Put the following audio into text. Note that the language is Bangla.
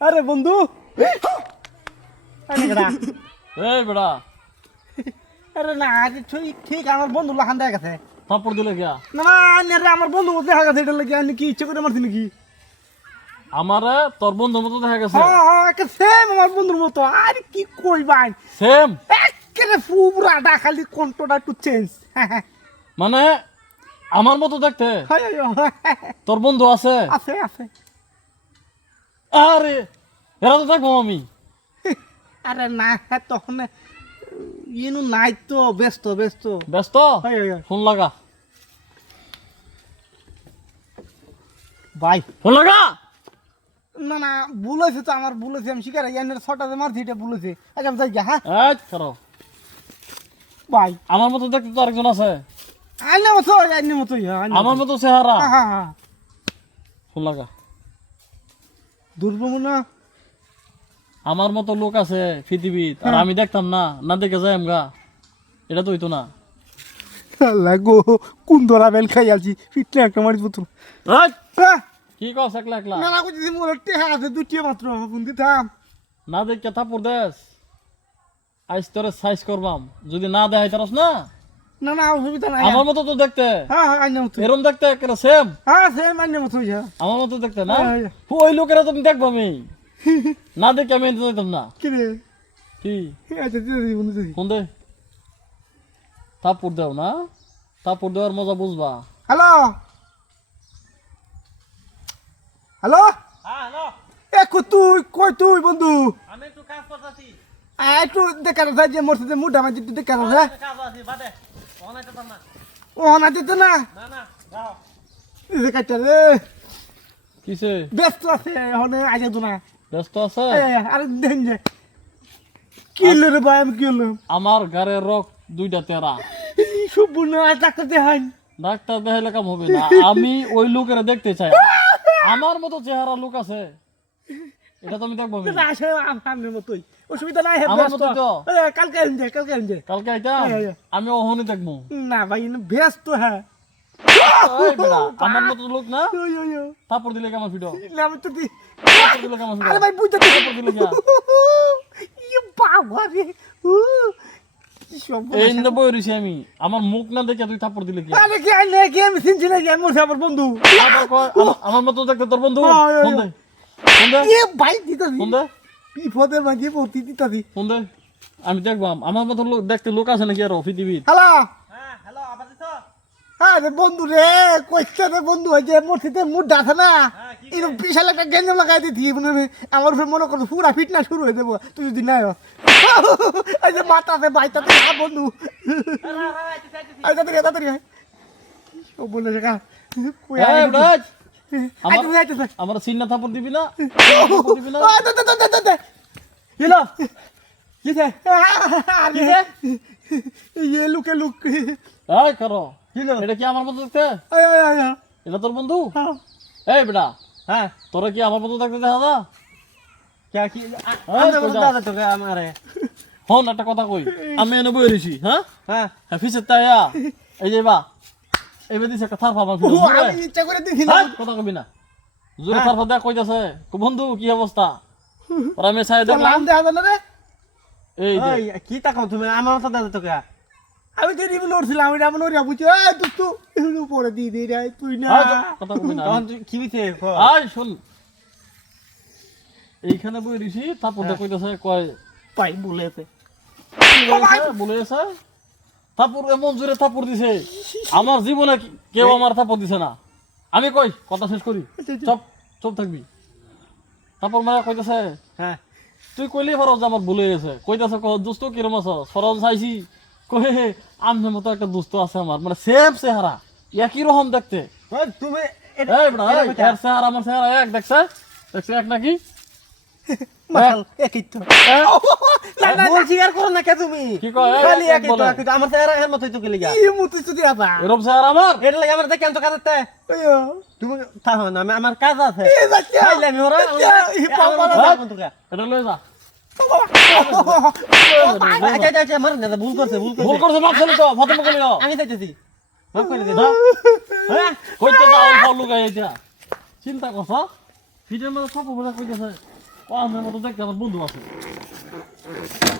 আরে বন্ধু। আরে এই বেড়া আরে না ঠিক ঠিক আমার বন্ধু লাহান দেখা গেছে। থাপ্পড় দিলে গিয়া? না না আরে আমার বন্ধু দেখা গেছে এটা লাগে আমি কি ইচ্ছে করে মারছি নাকি? আমারে তোর বন্ধুর মতো দেখা গেছে? হ্যাঁ হ্যাঁ একে সেম আমার বন্ধুর মতো। আরে কি সেম একেবারে পুরাটা খালি একটু চেঞ্জ হ্যাঁ হ্যাঁ মানে আমার মতো দেখতে? হাই, হাই, হাই, তোর বন্ধু আছে? আছে আছে। আরে এরা তো আমি। আরে না হ্যাঁ, তখন ইনু নাই তো ব্যস্ত ব্যস্ত। ব্যস্ত। ফোন লাগা। ভাই ফোন লাগা? না না ভুল হয়েছে তো আমার ভুল হয়েছে। আমি শিকার ইয়ানের ছটাতে মারছি এটা ভুল হয়েছে। আচ্ছা আমি যাই হ্যাঁ? খারো ভাই আমার মতো দেখতে তো আরেকজন আছে। আইনে মতো আইনে মতো আমার মতো চেহারা। হ্যাঁ হ্যাঁ হ্যাঁ। ফোন লাগা। আমার মতো লোক আছে পৃথিবীত আর আমি দেখতাম না। না দেখে যাই আমগা। এটা তো হইতো না। লাগো কোন ধরা বেল খাই আলছি ফিটলে একটা মারিস পুত্র হ্যাঁ? কি কস একলা একলা? না না কইছি মোর টেহা আছে দুটিয়ে মাত্র বুঝি থাম। না দেখে থাপুর দেশ আইস তোরে সাইজ করবাম। যদি না দেখাই তারস না না না অসুবিধা নাই আমার মতো তো দেখতে। হ্যাঁ হ্যাঁ আইনে মতো। এরম দেখতে একেবারে সেম হ্যাঁ সেম আইনে মতো হইয়া। আমার মতো দেখতে না? হ্যাঁ, হ্যাঁ। ওই লোকেরা তুমি দেখব আমি। না দেখে আমি এনতে যেতাম না। কি রে? কি? আচ্ছা দিদি দিদি বন্ধু দিদি ফোন দে। থাপুর দেও না। থাপুর দেওয়ার মজা বুঝবা। হ্যালো? হ্যালো? এ কই তুই কই তুই বন্ধু? আমি একটু কাজ করতেছি। একটু দেখা যায় যে মোর সাথে মুডা মাঝে একটু দেখা যায় কাজ আছে বাদে। দিতে না? কাটা রে। কিসে? ব্যস্ত আছে হনে আগে তো না। ব্যস্ত আছে? আরে দেন যে। কি রে ভাই আমি কি হলো? আমার গাড়ির রক দুইটা তেরা। ডাক্তার দেখাই ডাক্তার দেখাইলে কাম হবে না। আমি ওই লোকেরা দেখতে চাই। আমার মতো চেহারা লোক আছে। এটা তো আমি দেখব আমি। না আসে সামনের মতোই। অসুবিধা নাই হ্যাঁ আমার ব্যস্ত। কালকে আইন যায় কালকে আইন যায় কালকে হ্যাঁ। আমি ওহনি দেখব না ভাই ব্যস্ত হ্যাঁ। আমার মতো লোক না? ওই, ওই, ওই। থাপড় দিলে কেমন আমি তো দি- থাপড় দিলে কেমন আরে ভাই বুঝতে থাপড় দিলে কে ইয়ে বাবা রে কি এই ইন্দে বই রইছি আমি। আমার মুখ না দেখে তুই থাপড় দিলে কি? আরে কি কি আমি চিনছি আমি আমার বন্ধু। আমার- মতো দেখতে তোর বন্ধু? ফোন দে ইয়ে ভাই বিপদের মাঝে ভর্তি দিতাছি ফোন দে আমি দেখব আমার মতো লোক দেখতে লোক আছে নাকি আরও পৃথিবীর হ্যালো হ্যাঁ হ্যালো আবার দিছ আরে বন্ধু রে কইছে রে বন্ধু হয়ে যে মূর্তিতে মুড আছে না এরকম বিশাল একটা গেঞ্জাম লাগাই দিতি মনে হয় আমার উপরে মনে করো পুরা ফিটনেস শুরু হয়ে যাব তুই যদি নাই হ। এই যে মাথাতে বাইতাতে খা বন্ধু এই তাড়াতাড়ি আয়। বলে রে কা কই আমার আইতে আইতে আমার সিন্না থাপড় দিবি না থাপড় দিবি না আয় দে দে দে দে দে কিলো কিসে আরে ইয়ে লুকে লুক এই করো এটা কি আমার মতো দেখতে আয় আয় আয় আয়। এটা তোর বন্ধু হ্যাঁ। এই বেটা হ্যাঁ তোরা কি আমার মতো দেখতে দেখা যা क्या की এই, কই যা। तो क्या हमारे হন একটা কথা কই আমি এনে বই রইছি হ্যাঁ हाँ হ্যাঁ ফিসের তাইয়া এই যে বা এবার দিছে একটা থারফা আমার আমি ইচ্ছা করে দেখিলাম কথা কবি না। জোরে থারফা দেয়া কইতাছে কো বন্ধু কি অবস্থা ওরা আমি ছাই দেখলাম নাম দেয়া জানা রে এই কি তাকাও তুমি? আমার মতো দাদা তোকে। আমি তো রিভিউ লড়ছিলাম আমি এমন ওরিয়া বুঝছি এই তুই তো এগুলো পরে দিয়ে দিই রে তুই না। কথা কবি না। তখন তুই কি বিছে আয় শুন। এইখানে বই রইছি তারপর দেখ কয়। পাই বলেছে থাপুর এমন জোরে থাপুর দিছে। আমার জীবনে কেউ আমার থাপুর দিছে না। আমি কই? কথা শেষ করি। চপ চুপ থাকবি। তারপর মানে কইতাছে হ্যাঁ। তুই কইলে ফরজ আমার ভুলে গেছে। কইতাছে কহ দুস্ত কিরম আছো? ফরজ চাইছি। কহে হে আমনের মতো একটা দুস্ত আছে আমার। মানে সেম চেহারা একই রকম দেখতে। তুমি চেহারা আমার চেহারা এক দেখছে? দেখছে এক নাকি? একই তো? না ভুল স্বীকার করো না কে তুমি? কি কয়? এই, খালি একই তো বলে। আমার চেহারা এর মতোই তো গেলি গা কি মুতি যদি আবা এরম চেহারা আমার? এটা লাগে আমার দেখেন তো। কাজতে তুমি থাকো না আমি- আমার কাজ আছে। এই বাচ্চা খাইলে আমি ওরা বাচ্চা, এই বাবা, আমার বাবা। মতো তোকে এটা লয়ে যা। মার না ভুল করছে ভুল ভুল করছে করছে মাপ ছেলে তো ফতেম করে আমি চাইতেছি। মাফ করে দে হ্যাঁ? হ্যাঁ? কইতে দাও অল্প লুকাই এটা চিন্তা করছ? ফিটের মধ্যে থাপুর বলে কইতেছে। ও আমার মতো দেখতে আমার বন্ধু আছে। Good.